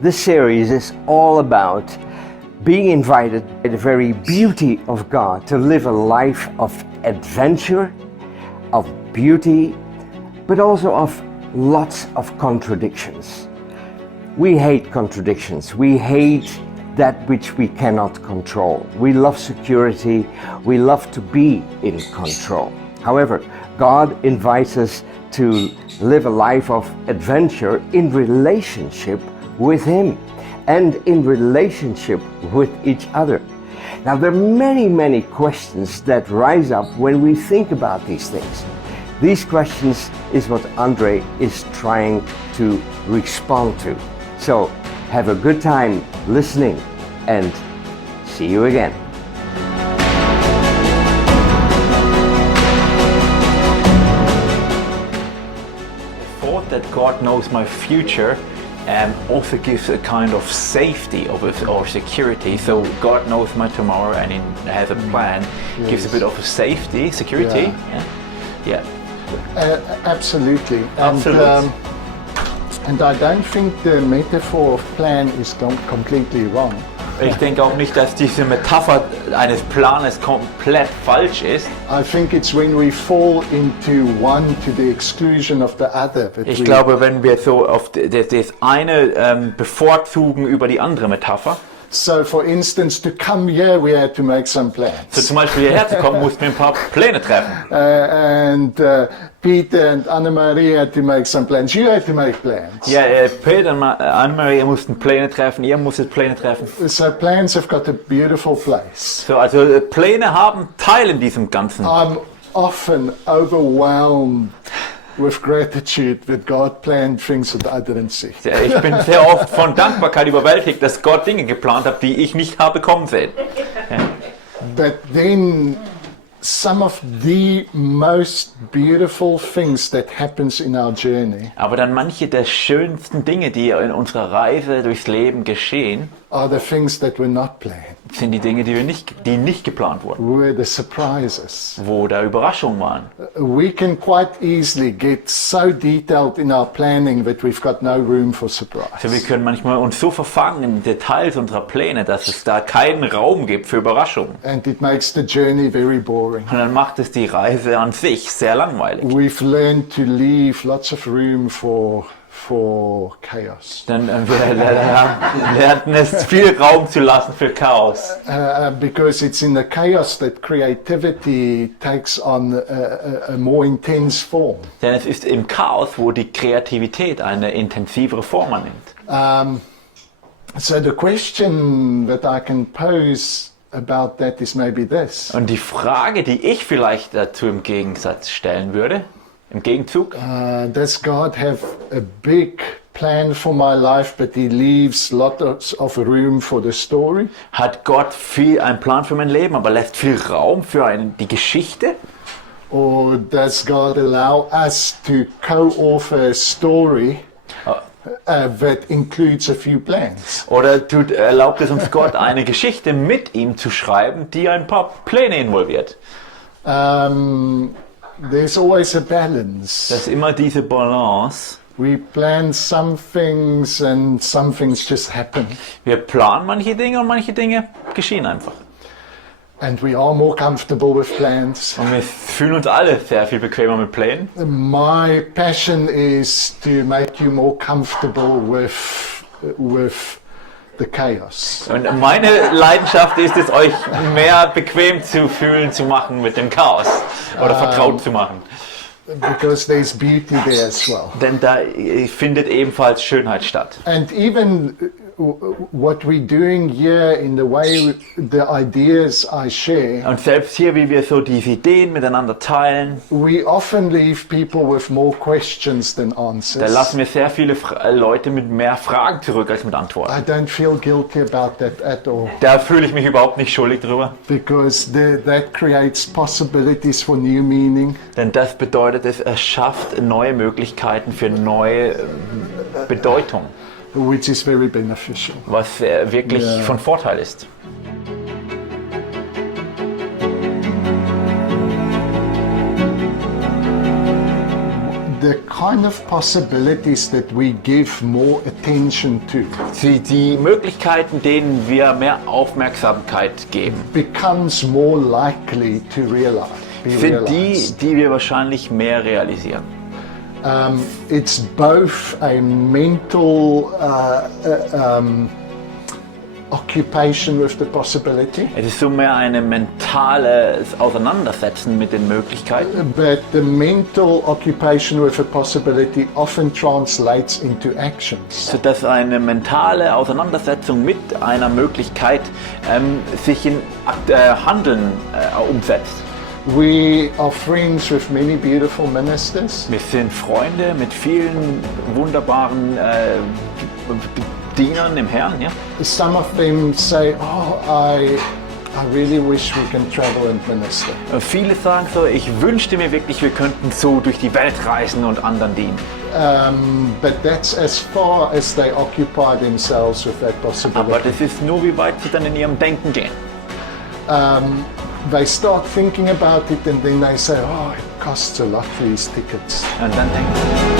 This series is all about being invited by the very beauty of God to live a life of adventure, of beauty, but also of lots of contradictions. We hate contradictions. We hate that which we cannot control. We love security. We love to be in control. However, God invites us to live a life of adventure in relationship with Him and in relationship with each other. Now, there are many questions that rise up when we think about these things. These questions is what André is trying to respond to. So, have a good time listening and see you again. The thought that God knows my future also gives a kind of safety or security. So God knows my tomorrow and He has a plan. Yes. Gives a bit of a safety, security. Yeah. Absolutely. Absolutely. And I don't think the metaphor of plan is completely wrong. Ich denke auch nicht, dass diese Metapher eines Planes komplett falsch ist. I think it's when we fall into one to the exclusion of the other. Ich glaube, wenn wir so auf das eine bevorzugen über die andere Metapher. So, for instance, to come here, we had to make some plans. So zum Beispiel hierher zu kommen, mussten wir ein paar Pläne treffen. And Peter and Anne-Marie had to make some plans. You had to make plans. Ja, Peter und Anne-Marie mussten Pläne treffen, ihr musstet Pläne treffen. So plans have got a beautiful place. So, also Pläne haben Teil in diesem Ganzen. I'm often overwhelmed with gratitude that God planned things that I didn't see. Ich bin sehr oft von Dankbarkeit überwältigt, dass Gott Dinge geplant hat, die ich nicht habe kommen sehen. Ja. But then some of the most beautiful things that happens in our journey Aber dann manche der schönsten Dinge, die in unserer Reise durchs Leben geschehen, are the things that were not planned, sind die Dinge, die nicht geplant wurden, were the surprises. wo da Überraschungen waren. We can quite easily get so detailed in our planning that we've got no room for Also wir surprise. können manchmal uns so verfangen in Details unserer Pläne, dass es da keinen Raum gibt für Überraschungen. And it makes the journey very boring. Und dann macht es die Reise an sich sehr langweilig. We've learned to leave lots of room for chaos. Dann wir lernten es, viel Raum zu lassen für Chaos. Because it's in the chaos that creativity takes on a more intense form. Denn es ist im Chaos, wo die Kreativität eine intensivere Form annimmt. So the question that I can pose about that is maybe this. Und die Frage, die ich vielleicht dazu im Gegensatz stellen würde, im Gegenzug, Does God have a big plan for my life, but He leaves lots of room for the story? hat Gott einen Plan für mein Leben, aber lässt viel Raum für die Geschichte? Or does God allow us to co-author a story that includes a few plans? Oder erlaubt es uns Gott, eine Geschichte mit ihm zu schreiben, die ein paar Pläne involviert? There's always a balance. Das ist immer diese Balance. We plan some things and some things just happen. Wir planen manche Dinge und manche Dinge geschehen einfach. And we are more comfortable with plans. Und wir fühlen uns alle sehr viel bequemer mit Plänen. My passion is to make you more comfortable with the chaos. Und meine Leidenschaft ist es, euch mehr bequem zu fühlen, zu machen mit dem Chaos oder vertraut zu machen. Because there's beauty there as well. Denn da findet ebenfalls Schönheit statt. And even what we're doing here in the way the ideas I share, Und selbst hier, wie wir so diese Ideen miteinander teilen, we often leave people with more questions than da answers. lassen wir sehr viele Leute mit mehr Fragen zurück als mit Antworten. I don't feel guilty about that at all, Da fühle ich mich überhaupt nicht schuldig drüber. because that creates possibilities for new meaning. Denn das bedeutet, es erschafft neue Möglichkeiten für neue Bedeutung, Which is very beneficial. was wirklich von Vorteil ist. the kind of possibilities that we give more attention to Die Möglichkeiten, denen wir mehr Aufmerksamkeit geben, becomes more likely to be sind die, realized. die wir wahrscheinlich mehr realisieren. It's both a mental occupation with the possibility, Es ist so mehr ein mentales Auseinandersetzen mit den Möglichkeiten, but the mental occupation with a possibility often translates into actions. sodass eine mentale Auseinandersetzung mit einer Möglichkeit sich in Handeln umsetzt. We are friends with many beautiful ministers. Wir sind Freunde mit vielen wunderbaren Dienern im Herrn. Ja? Some of them say, "Oh, I really wish we can travel and minister." Viele sagen so, ich wünschte mir wirklich, wir könnten so durch die Welt reisen und anderen dienen. But that's as far as they occupy themselves with that Aber possibility. das ist nur, wie weit sie dann in ihrem Denken gehen. They start thinking about it and then they say, "Oh, it costs a lot for these tickets." Und dann denken sie,